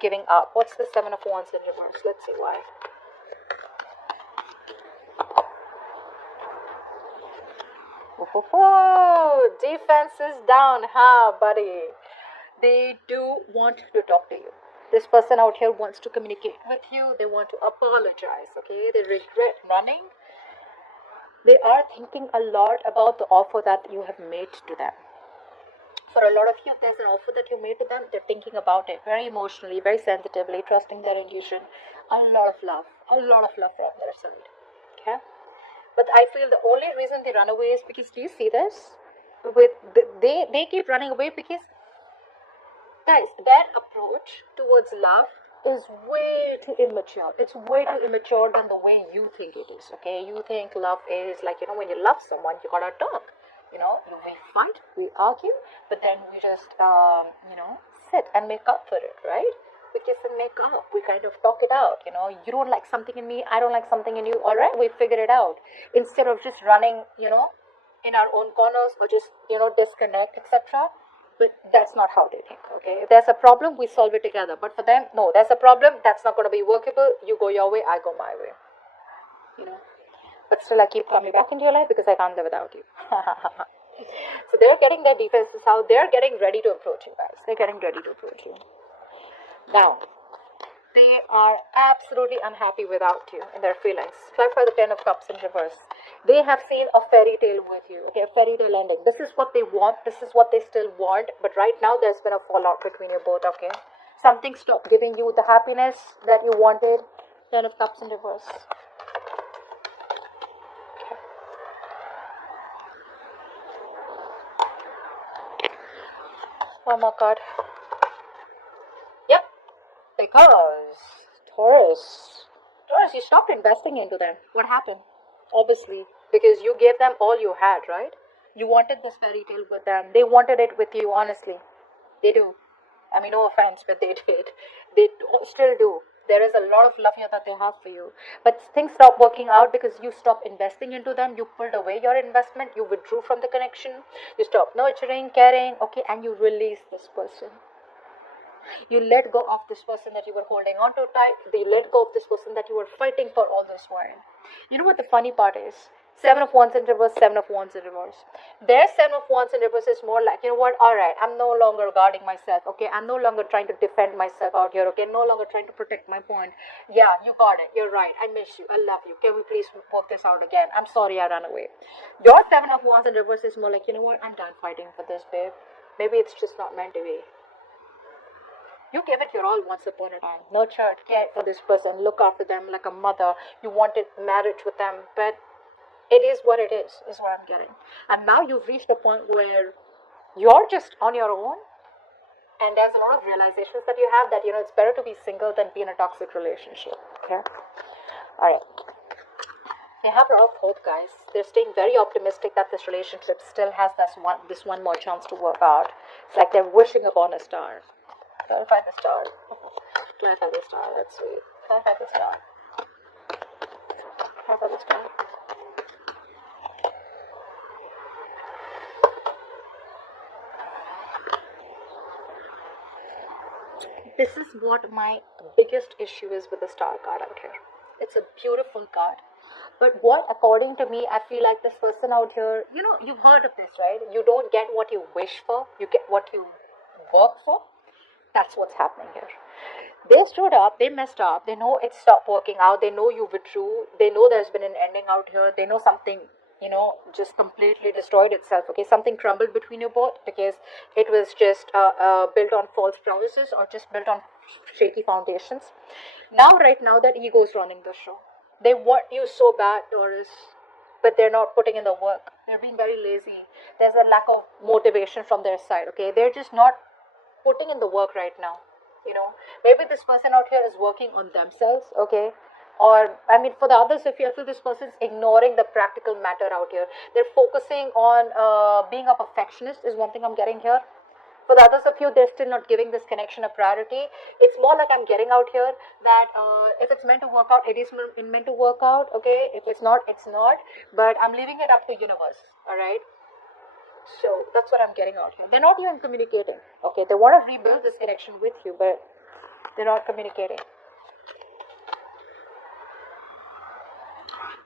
giving up. What's the Seven of Wands in reverse? Let's see why. Oh, defense is down, huh, buddy? They do want to talk to you. This person out here wants to communicate with you. They want to apologize, okay? They regret running. They are thinking a lot about the offer that you have made to them. For a lot of you, if there's an offer that you made to them, they're thinking about it very emotionally, very sensitively, trusting their intuition. A lot of love from their side, okay? But I feel the only reason they run away is because, do you see this? They keep running away because, guys, their approach towards love is way too immature. It's way too immature than the way you think it is, okay? You think love is like, when you love someone, you gotta talk. We fight, we argue, but then we just, sit and make up for it, right? We kiss and make up. We kind of talk it out, You don't like something in me, I don't like something in you. All right, we figure it out. Instead of just running, in our own corners or just, disconnect, etc. But that's not how they think, okay? If there's a problem, we solve it together. But for them, no, there's a problem, that's not going to be workable. You go your way, I go my way. But still, I keep coming back into your life because I can't live without you. So they're getting their defenses out. They're getting ready to approach you, guys. They're getting ready to approach you. Now, they are absolutely unhappy without you in their feelings. Clarify the Ten of Cups in reverse. They have seen a fairy tale with you, okay, a fairy tale ending. This is what they want. This is what they still want. But right now, there's been a fallout between you both, okay? Something stopped giving you the happiness that you wanted. Ten of Cups in reverse. Oh my God. Yep. Because Taurus, you stopped investing into them. What happened? Obviously, because you gave them all you had, right? You wanted this fairy tale with them. They wanted it with you, honestly. They do. I mean, no offense, but they did. They still do. There is a lot of love here that they have for you. But things stopped working out because you stopped investing into them. You pulled away your investment. You withdrew from the connection. You stopped nurturing, caring, okay, and you released this person. You let go of this person that you were holding on to tight. They let go of this person that you were fighting for all this while. You know what the funny part is? Seven of Wands in reverse, Seven of Wands in reverse. Their Seven of Wands in reverse is more like, alright, I'm no longer guarding myself, okay? I'm no longer trying to defend myself out here, okay? No longer trying to protect my point. Yeah, you got it. You're right. I miss you. I love you. Can we please work this out again? I'm sorry I ran away. Your Seven of Wands in reverse is more like, I'm done fighting for this, babe. Maybe it's just not meant to be. You gave it your all once upon a time. Nurtured, cared for this person, look after them like a mother. You wanted marriage with them, but it is what it is what I'm getting. And now you've reached a point where you're just on your own, and there's a lot of realizations that you have that, it's better to be single than be in a toxic relationship. Okay? Alright. They have a lot of hope, guys. They're staying very optimistic that this relationship still has this one more chance to work out. It's like they're wishing upon a star. Clarify the star. Clarify the star. That's sweet. Clarify the star. Clarify the star. This is what my biggest issue is with the star card out here. It's a beautiful card. But what, according to me, I feel like this person out here, you've heard of this, right? You don't get what you wish for. You get what you work for. That's what's happening here. They stood up, they messed up, they know it stopped working out, they know you withdrew, they know there's been an ending out here, they know something, just completely destroyed itself, okay? Something crumbled between you both because it was just built on false promises or just built on shaky foundations. Right now, that ego is running the show. They want you so bad, Taurus, but they're not putting in the work. They're being very lazy. There's a lack of motivation from their side, okay? They're just not putting in the work right now. Maybe this person out here is working on themselves, okay? Or, for the others, if you feel this person is ignoring the practical matter out here, they're focusing on being a perfectionist is one thing I'm getting here. For the others of you, they're still not giving this connection a priority. It's more like I'm getting out here that if it's meant to work out, it is meant to work out, okay? If it's not, it's not. But I'm leaving it up to universe, all right? So that's what I'm getting out here. They're not even communicating, okay? They want to rebuild this connection with you, but They're not communicating.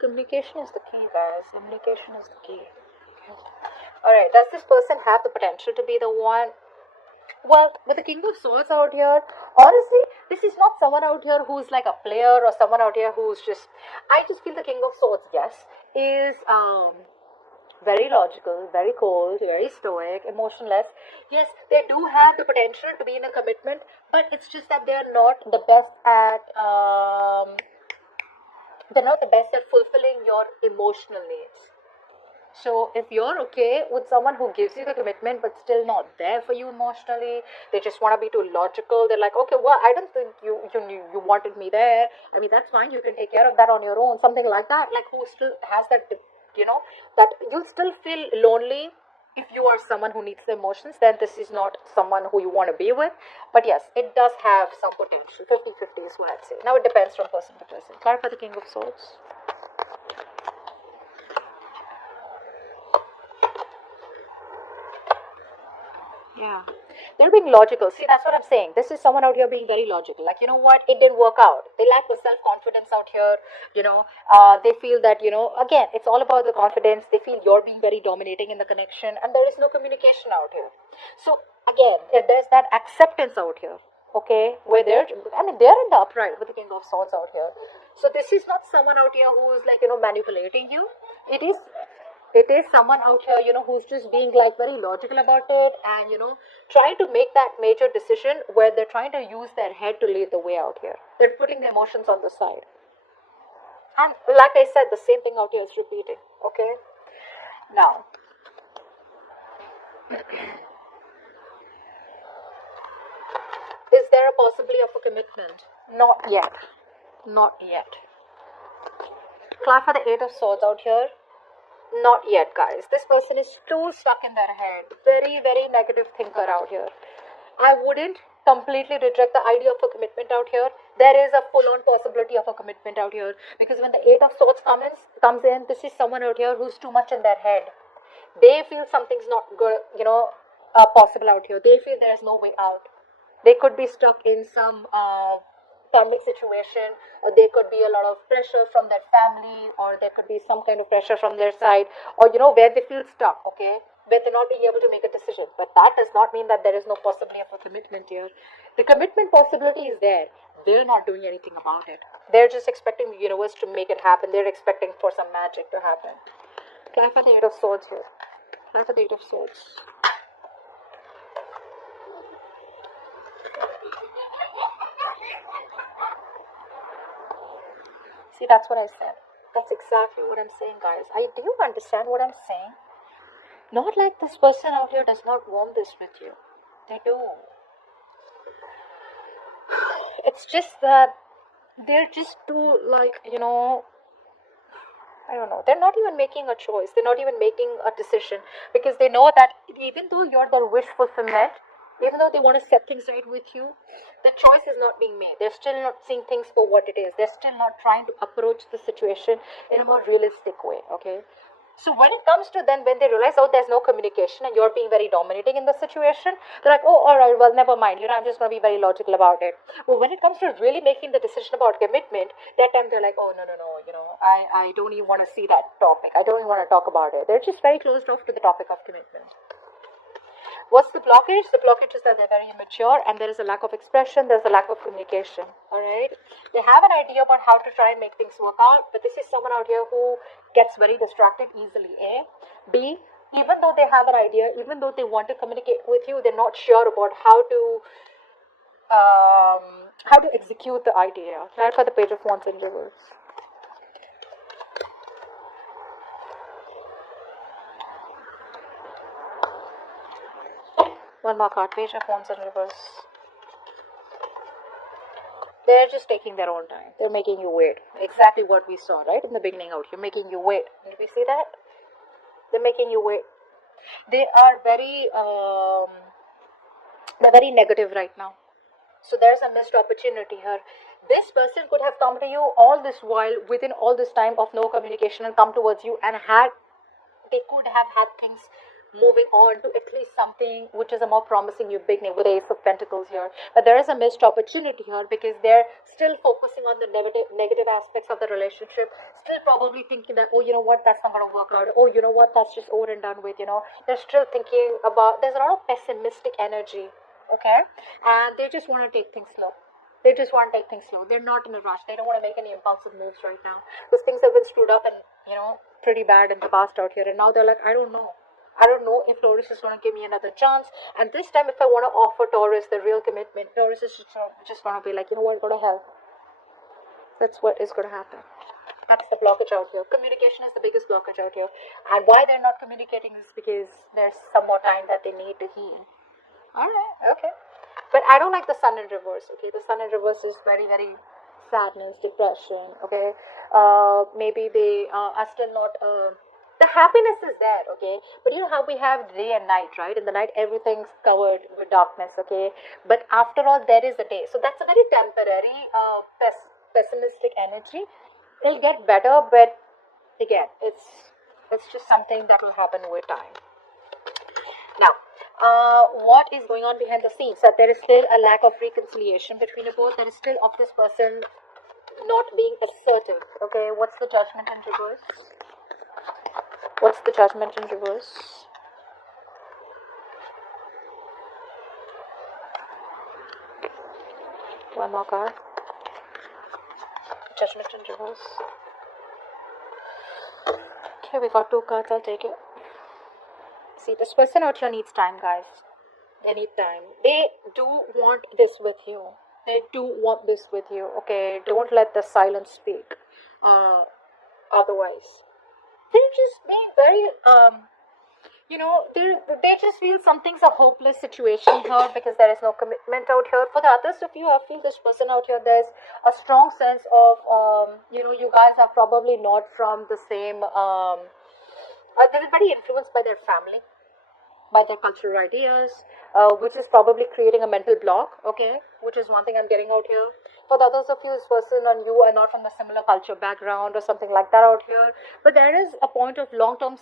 Communication is the key, guys. Communication is the key. Okay. Alright, does this person have the potential to be the one? Well, with the King of Swords out here, honestly, this is not someone out here who's like a player or someone out here who's just. I just feel the King of Swords, yes, is very logical, very cold, very stoic, emotionless. Yes, they do have the potential to be in a commitment, but it's just that they're not the best at. They're not the best at fulfilling your emotional needs. So if you're okay with someone who gives you the commitment but still not there for you emotionally, they just want to be too logical. They're like, okay, well, I don't think you wanted me there. I mean, that's fine. You can take care of that on your own. Something like that. Like who still has that, that you'll still feel lonely. If you are someone who needs the emotions, then this is not someone who you want to be with. But yes, it does have some potential. 50-50 is what I'd say. Now it depends from person to person. Clarify the King of Swords. Yeah. They're being logical. See, that's what I'm saying. This is someone out here being very logical. Like, you know what? It didn't work out. They lack the self-confidence out here. They feel that, again, it's all about the confidence. They feel you're being very dominating in the connection and there is no communication out here. So, again, there's that acceptance out here. Okay? Where they're in the upright with the King of Swords out here. So, this is not someone out here who is like, manipulating you. It is someone out here, who's just being like very logical about it and, trying to make that major decision where they're trying to use their head to lead the way out here. They're putting the emotions on the side. And like I said, the same thing out here is repeating. Okay? Now, is there a possibility of a commitment? Not yet. Not yet. Clap for the Eight of Swords out here. Not yet, guys. This person is too stuck in their head. Very, very negative thinker out here. I wouldn't completely reject the idea of a commitment out here. There is a full-on possibility of a commitment out here. Because when the Eight of Swords comes in, this is someone out here who's too much in their head. They feel something's not good, possible out here. They feel there's no way out. They could be stuck in some pandemic situation, or there could be a lot of pressure from their family, or there could be some kind of pressure from their side, or where they feel stuck, okay, where they're not being able to make a decision. But that does not mean that there is no possibility of a commitment here. The commitment possibility is there. They're not doing anything about it. They're just expecting the universe to make it happen. They're expecting for some magic to happen. Clap for the Eight of Swords here. Clap for the Eight of Swords. See, that's what I said. That's exactly what I'm saying, guys. Do you understand what I'm saying? Not like this person out here does not want this with you. They do. It's just that they're just too, I don't know. They're not even making a choice. They're not even making a decision because they know that even though you're the wish fulfillment, even though they want to set things right with you, the choice is not being made. They're still not seeing things for what it is. They're still not trying to approach the situation in a more realistic way, okay? So when it comes to then, when they realize, oh, there's no communication and you're being very dominating in the situation, they're like, oh, all right, well, never mind. I'm just going to be very logical about it. But when it comes to really making the decision about commitment, that time they're like, oh, no, I don't even want to see that topic. I don't even want to talk about it. They're just very closed off to the topic of commitment. What's the blockage? The blockage is that they're very immature and there is a lack of expression, there's a lack of communication. Alright? They have an idea about how to try and make things work out, but this is someone out here who gets very distracted easily. A. B. Even though they have an idea, even though they want to communicate with you, they're not sure about how to execute the idea. Right, for the Page of Wands in reverse. One more card, Page of Wands in reverse. They're just taking their own time. They're making you wait. Exactly what we saw, right? In the beginning out here, making you wait. Did we see that? They're making you wait. They are they're very negative right now. So there's a missed opportunity here. This person could have come to you all this while, within all this time of no communication, and come towards you and they could have had things moving on to at least something which is a more promising new beginning with the Ace of Pentacles here. But there is a missed opportunity here because they're still focusing on the negative aspects of the relationship, still probably thinking that, oh, you know what, that's not going to work out. Oh, you know what, that's just over and done with, you know. They're still thinking about, there's a lot of pessimistic energy, okay? And they just want to take things slow. They just want to take things slow. They're not in a rush. They don't want to make any impulsive moves right now because things have been screwed up and, you know, pretty bad in the past out here. And now they're like, I don't know if Taurus is going to give me another chance. And this time, if I want to offer Taurus the real commitment, Taurus is just going to be like, you know what, go to hell. That's what is going to happen. That's the blockage out here. Communication is the biggest blockage out here. And why they're not communicating is because there's some more time that they need to heal. Alright, okay. But I don't like the sun in reverse, okay? The sun in reverse is very, very sadness, depression, okay? Maybe they are still not... the happiness is there, okay? But you know how we have day and night, right? In the night, everything's covered with darkness, okay? But after all, there is a day. So that's a very temporary, pessimistic energy. It'll get better, but again, it's just something that will happen with time. Now, what is going on behind the scenes? That there is still a lack of reconciliation between you both. There is still of this person not being assertive. Okay, what's the Judgment in reverse? What's the Judgment in reverse? One more card. Judgment in reverse. Okay, we got 2 cards. I'll take it. See, this person out here needs time, guys. They need time. They do want this with you. They do want this with you. Okay, don't let the silence speak. Otherwise, they're just being very you know, they just feel something's a hopeless situation here because there is no commitment out here. For the others of you, I feel this person out here, there's a strong sense of you know, you guys are probably not from the same they're very influenced by their family, by their cultural ideas, which is probably creating a mental block, okay, which is one thing I'm getting out here. For the others of you, this person and you are not from a similar culture background or something like that out here, but there is a point of long-term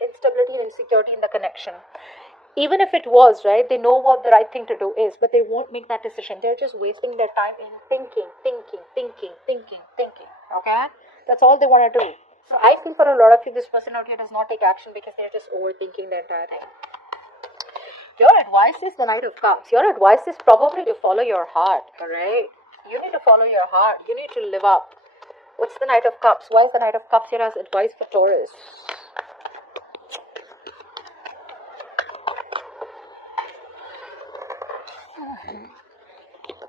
instability and insecurity in the connection. Even if it was, right, they know what the right thing to do is, but they won't make that decision. They're just wasting their time in thinking, okay? That's all they want to do. So I feel for a lot of you, this person out here does not take action because they're just overthinking the entire thing. Your advice is the Knight of Cups. Your advice is probably to follow your heart, alright? You need to follow your heart. You need to live up. What's the Knight of Cups? Why is the Knight of Cups here as advice for Taurus?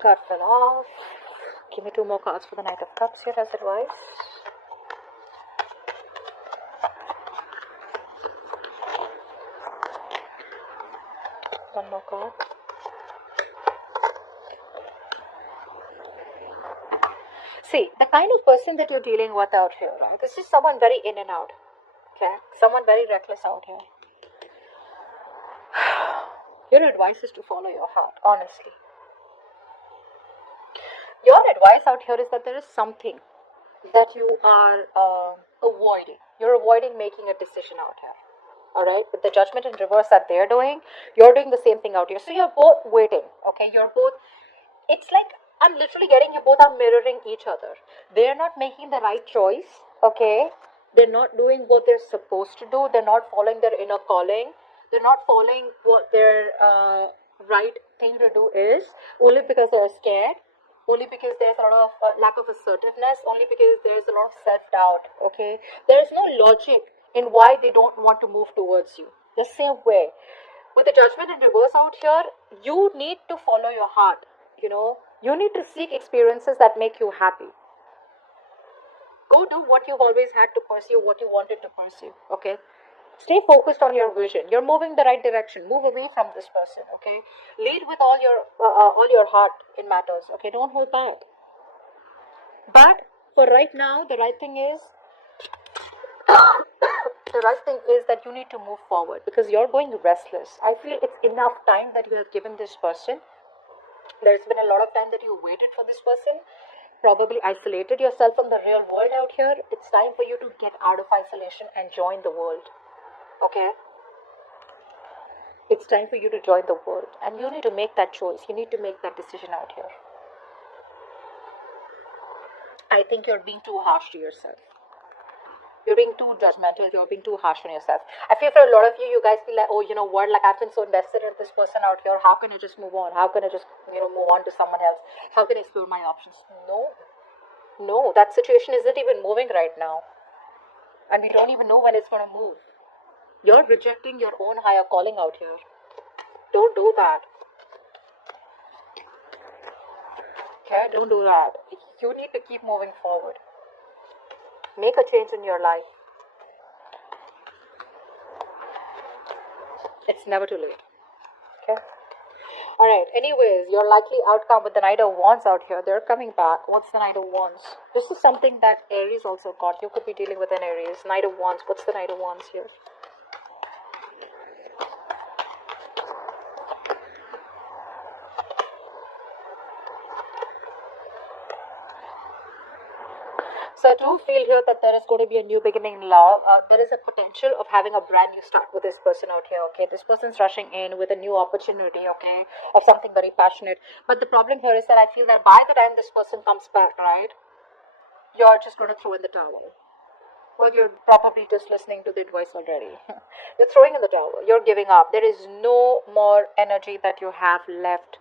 Card fell off. Give me 2 more cards for the Knight of Cups here as advice. One more card. See, the kind of person that you're dealing with out here, right? This is someone very in and out. Okay? Someone very reckless out here. Your advice is to follow your heart, honestly. Your advice out here is that there is something that you are avoiding. You're avoiding making a decision out here. Alright, with the Judgment in reverse that they're doing, you're doing the same thing out here. So you're both waiting, okay? You're both, it's like, I'm literally getting you both are mirroring each other. They're not making the right choice, okay? They're not doing what they're supposed to do. They're not following their inner calling. They're not following what their right thing to do is, only because they're scared, only because there's a lot of lack of assertiveness, only because there's a lot of self-doubt, okay? There's no logic in why they don't want to move towards you. The same way, with the Judgment in reverse out here, you need to follow your heart, you know? You need to seek experiences that make you happy. Go do what you've always had to pursue, what you wanted to pursue, okay? Stay focused on your vision. You're moving the right direction. Move away from this person, okay? Lead with all your heart in matters, okay? Don't hold back. But for right now, the right thing is that you need to move forward because you're going restless. I feel it's enough time that you have given this person. There's been a lot of time that you waited for this person, probably isolated yourself from the real world out here. It's time for you to get out of isolation and join the world. Okay? It's time for you to join the world. And you need to make that choice. You need to make that decision out here. I think you're being too harsh to yourself. You're being too judgmental. You're being too harsh on yourself. I feel for a lot of you, you guys feel like, oh, you know what? Like, I've been so invested in this person out here. How can I just move on? How can I just, move on to someone else? How can I explore my options? No. No, that situation isn't even moving right now. And we don't even know when it's going to move. You're rejecting your own higher calling out here. Don't do that. Okay, don't do that. You need to keep moving forward. Make a change in your life. It's never too late. Okay? Alright, anyways, your likely outcome with the Knight of Wands out here, they're coming back. What's the Knight of Wands? This is something that Aries also got. You could be dealing with an Aries. Knight of Wands. What's the Knight of Wands here? So I do feel here that there is going to be a new beginning in love. There is a potential of having a brand new start with this person out here, okay? This person's rushing in with a new opportunity, okay, of something very passionate. But the problem here is that I feel that by the time this person comes back, right, you're just going to throw in the towel. Well, you're probably just listening to the advice already. You're throwing in the towel. You're giving up. There is no more energy that you have left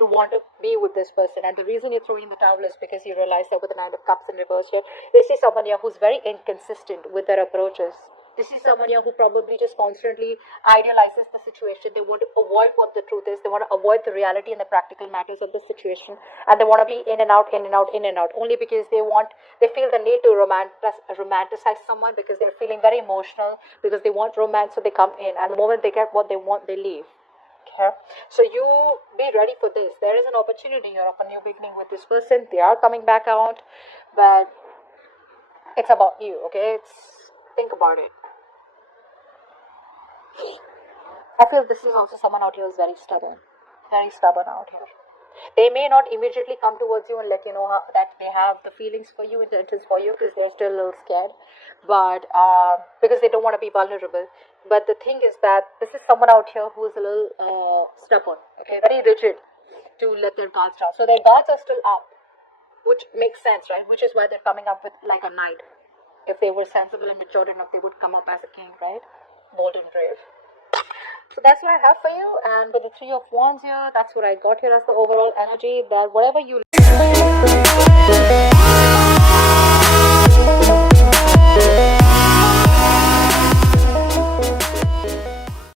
to want to be with this person. And the reason you're throwing in the towel is because you realize that with the Nine of Cups in reverse here, this is someone here who's very inconsistent with their approaches. This is someone here who probably just constantly idealizes the situation. They want to avoid what the truth is. They want to avoid the reality and the practical matters of the situation. And they want to be in and out, in and out, in and out. Only because they feel the need to romanticize someone, because they're feeling very emotional, because they want romance, so they come in. And the moment they get what they want, they leave. Okay? So you be ready for this. There is an opportunity here of a new beginning with this person. They are coming back out. But it's about you, okay? Think about it. I feel this is also someone out here who's very stubborn out here. They may not immediately come towards you and let you know that they have the feelings for you, intentions for you, because they're still a little scared, but because they don't want to be vulnerable. But the thing is that this is someone out here who is a little stubborn, okay, very rigid to let their guards down. So their guards are still up, which makes sense, right? Which is why they're coming up with like a knight. If they were sensible and mature enough, they would come up as a king, right? Bold and brave. So that's what I have for you. And with the Three of Wands here, that's what I got here as the overall energy. That whatever you